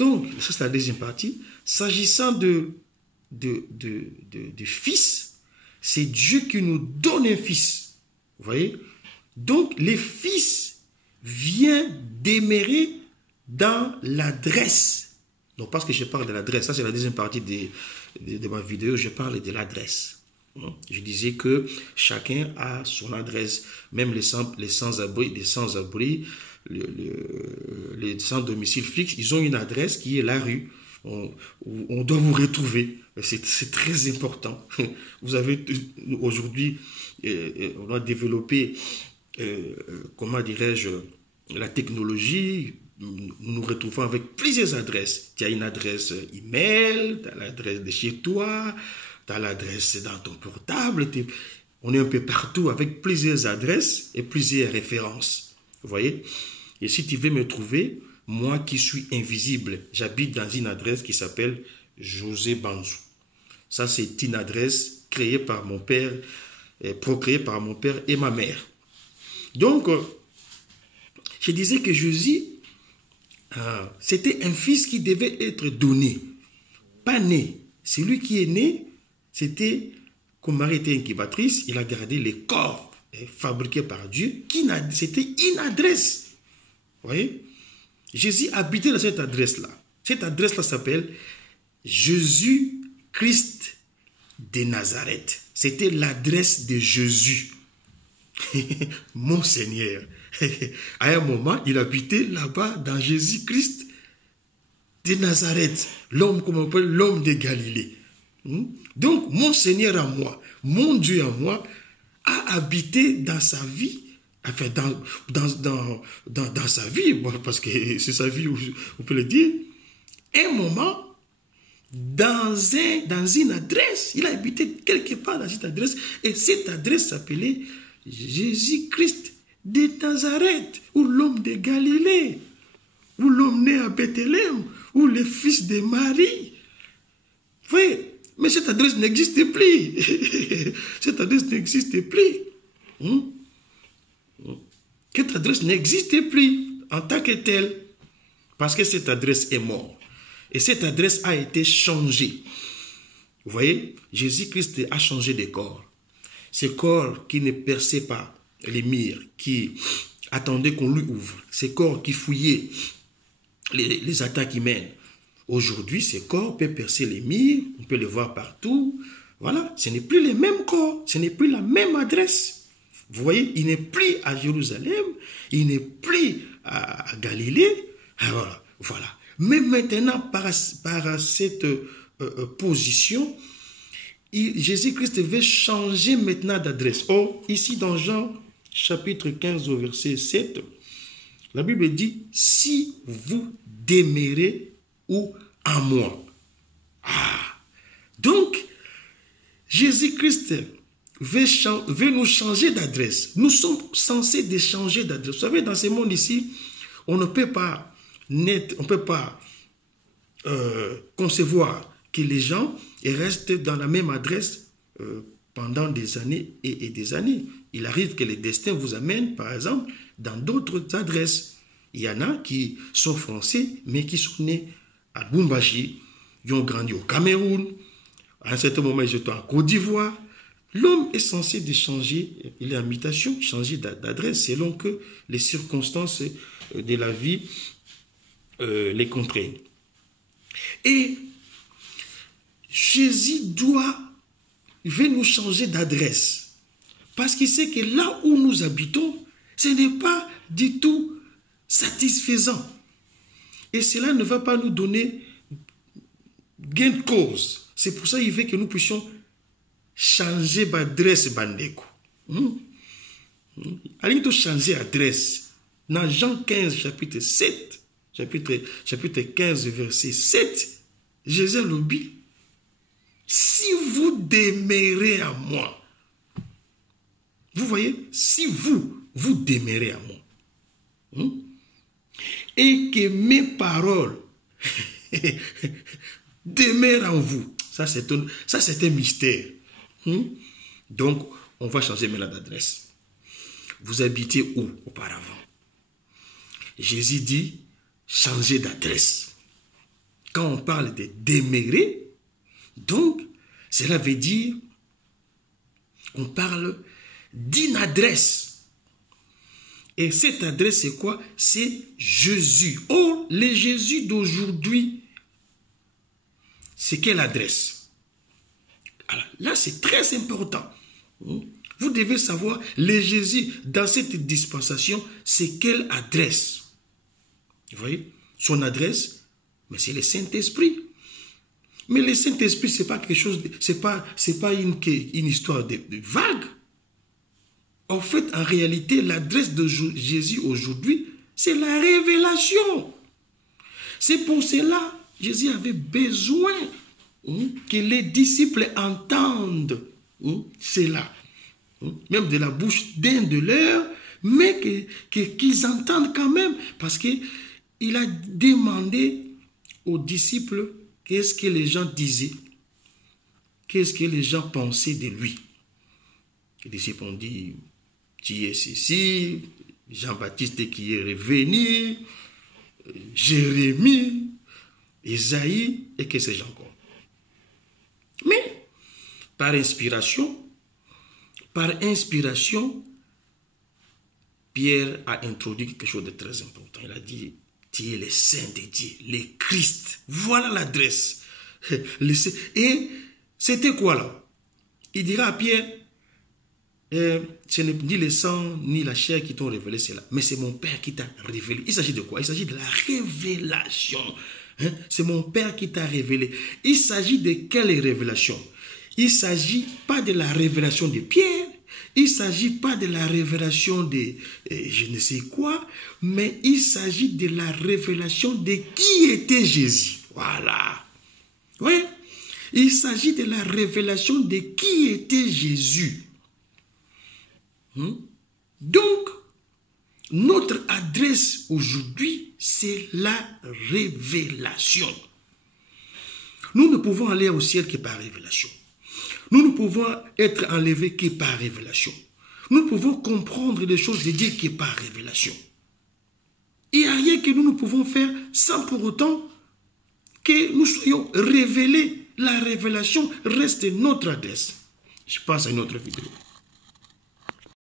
Donc, ça c'est la deuxième partie. S'agissant du Fils, c'est Dieu qui nous donne un Fils. Vous voyez? Donc, le Fils vient demeurer dans l'adresse. Non, parce que je parle de l'adresse. Ça, c'est la deuxième partie de ma vidéo. Je parle de l'adresse. Je disais que chacun a son adresse. Même les sans-abri, les sans-domicile fixe, ils ont une adresse qui est la rue. On doit vous retrouver. C'est très important. Vous avez aujourd'hui, on a développé, comment dirais-je, la technologie. Nous nous retrouvons avec plusieurs adresses. Tu as une adresse email, tu as l'adresse de chez toi, tu as l'adresse dans ton portable. On est un peu partout avec plusieurs adresses et plusieurs références. Vous voyez? Et si tu veux me trouver, moi qui suis invisible, j'habite dans une adresse qui s'appelle José Banzou. Ça, c'est une adresse créée par mon père, procréée par mon père et ma mère. Donc, je disais que Jésus, c'était un fils qui devait être donné, pas né. Celui qui est né, c'était, comme Marie était incubatrice, il a gardé les corps fabriqués par Dieu, c'était une adresse. Vous voyez? Jésus habitait dans cette adresse-là. Cette adresse-là s'appelle Jésus-Christ de Nazareth. C'était l'adresse de Jésus. Mon Seigneur. À un moment, il habitait là-bas dans Jésus-Christ de Nazareth. L'homme, comme on appelle, l'homme de Galilée. Donc, mon Seigneur à moi, mon Dieu à moi, a habité dans sa vie. Enfin, dans sa vie, parce que c'est sa vie, on peut le dire, un moment, dans une adresse, il a habité quelque part dans cette adresse, et cette adresse s'appelait Jésus-Christ de Nazareth, ou l'homme de Galilée, ou l'homme né à Bethléem, ou le fils de Marie. Vous voyez, mais cette adresse n'existe plus. Cette adresse n'existe plus. Cette adresse n'existe plus en tant que telle, parce que cette adresse est morte. Et cette adresse a été changée. Vous voyez, Jésus-Christ a changé de corps. Ce corps qui ne perçait pas les murs, qui attendait qu'on lui ouvre. Ce corps qui fouillait les attaques humaines. Aujourd'hui, ce corps peut percer les murs, on peut le voir partout. Voilà, ce n'est plus le même corps, ce n'est plus la même adresse. Vous voyez, il n'est plus à Jérusalem, il n'est plus à Galilée. Voilà. Mais maintenant, par cette position, Jésus-Christ veut changer maintenant d'adresse. Or, ici dans Jean, chapitre 15, au verset 7, la Bible dit, « Si vous demeurez ou en moi. » Donc, Jésus-Christ veut nous changer d'adresse. Nous sommes censés de changer d'adresse. Vous savez, dans ce monde ici, on ne peut pas concevoir que les gens restent dans la même adresse pendant des années et des années. Il arrive que le destin vous amène, par exemple, dans d'autres adresses. Il y en a qui sont français, mais qui sont nés à Lubumbashi, ils ont grandi au Cameroun, à un certain moment, ils étaient en Côte d'Ivoire. L'homme est censé de changer, il est en mutation, changer d'adresse selon que les circonstances de la vie les contraignent. Et Jésus veut nous changer d'adresse. Parce qu'il sait que là où nous habitons, ce n'est pas du tout satisfaisant. Et cela ne va pas nous donner gain de cause. C'est pour ça qu'il veut que nous puissions changer d'adresse, bandeko. Allez tout changer d'adresse. Dans Jean 15, chapitre 7, chapitre 15, verset 7, Jésus le dit, si vous demeurez à moi, vous voyez, si vous demeurez à moi, et que mes paroles demeurent en vous, ça c'est un mystère. Donc, on va changer maintenant d'adresse. Vous habitez où auparavant? Jésus dit, changez d'adresse. quand on parle de demeurer, donc, cela veut dire qu'on parle d'une adresse. Et cette adresse, c'est quoi? C'est Jésus. Or, le Jésus d'aujourd'hui, c'est quelle adresse? Alors, là, c'est très important. Vous devez savoir, le Jésus, dans cette dispensation, c'est quelle adresse? Vous voyez? Son adresse, mais c'est le Saint-Esprit. Mais le Saint-Esprit, ce n'est pas quelque chose, c'est pas une histoire de vague. En fait, en réalité, l'adresse de Jésus aujourd'hui, c'est la révélation. C'est pour cela que Jésus avait besoin que les disciples entendent cela. Même de la bouche d'un de leurs, mais qu'ils entendent quand même. Parce qu'il a demandé aux disciples qu'est-ce que les gens disaient, qu'est-ce que les gens pensaient de lui. Les disciples ont dit, tu es ceci, Jean-Baptiste qui est revenu, Jérémie, Isaïe, et que sais-je encore. Mais, par inspiration, Pierre a introduit quelque chose de très important. Il a dit, tu es le Saint de Dieu, le Christ. Voilà l'adresse. Et c'était quoi là? Il dira à Pierre, ce n'est ni le sang ni la chair qui t'ont révélé cela, mais c'est mon Père qui t'a révélé. Il s'agit de quoi? Il s'agit de la révélation. C'est mon Père qui t'a révélé. Il s'agit de quelle révélation? Il ne s'agit pas de la révélation de Pierre, il ne s'agit pas de la révélation de je ne sais quoi, mais il s'agit de la révélation de qui était Jésus. Voilà. Oui. Il s'agit de la révélation de qui était Jésus. Donc, notre adresse aujourd'hui, c'est la révélation. Nous ne pouvons aller au ciel que par révélation. Nous ne pouvons être enlevés que par révélation. Nous pouvons comprendre les choses de Dieu que par révélation. Il n'y a rien que nous ne pouvons faire sans pour autant que nous soyons révélés. La révélation reste notre adresse. Je passe à une autre vidéo.